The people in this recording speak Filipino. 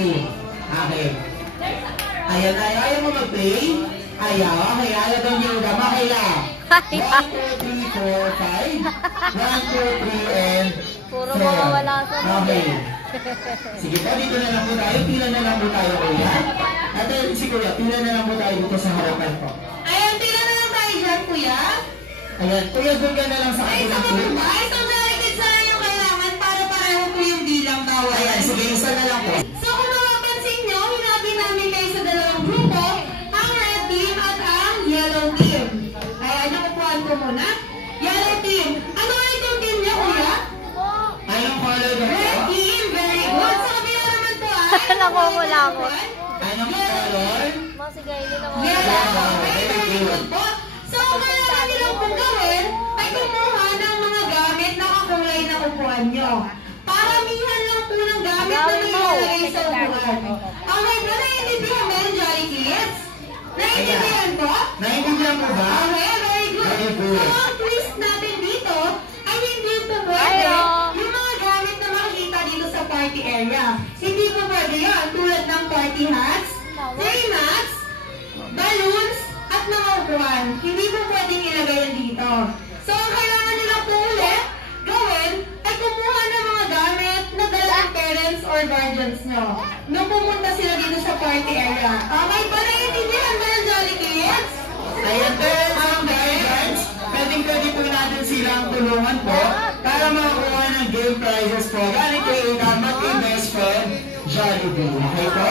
Okay. Okay. Ayan, ayaw mo mag-play? Ayaw. Okay, ayaw daw niyo uga. Makila. 1, 2, 3, 4, 5. 1, 2, 3, and 4. Puro mga wala sa okay. Sige po, dito na lang po tayo. Pila na lang po tayo, kuya. At si kuya, pila na lang po tayo dito sa harapan po. Ayan, pila na lang tayo dyan, kuya. Ayan, kuya, doon ka na lang sa ay, kapulang sa po. kapatid, so narikid sa yung kailangan para pareho po yung bilang bawal. Ayan, sige, isa na lang po. So kung mapapansin nyo, hinati namin kayo sa dalawang grupo, ang red team at ang yellow team. Ayan, nakupuan ko muna. Yellow team. Ano nga itong team niya, kuya? Anong color ba Red po? team, very good. Sa kabila naman po ay... Nakukulangot. Anong color? Mga sigay, hindi naman. Yellow. Okay, very good po. So, ang kailangan nilang pong gawin ay kumuha ng mga gamit na kakulay na upuan nyo. Paramihan lang po ng gamit na nailalagay sa upuan. Okay, ba naiintindihan mo yung Jolly Kids? Naiintindihan po? Naiintindihan mo ba? Okay, very good. Very good. So, ang twist natin dito ay hindi po pwede yung mga gamit na makikita dito sa party area. Hindi po pwede yun, tulad ng party hats, play mats, balloons, at mga upuan. Hindi po pwedeng ilagay yan dito. So, ang kailangan nila po ulit gawin ay kumuha ng mga gamit na dala ng parents or guardians nyo nung pumunta sila dito sa party area. Okay ba? Naiintindihan ba ng Jolly Kids? Ayan, parents and guardians, pwedeng-pwede po natin silang tulungan po para makakuha ng game prizes po. Galing kay Ikamat kay best friend, Jollibee. Okay po?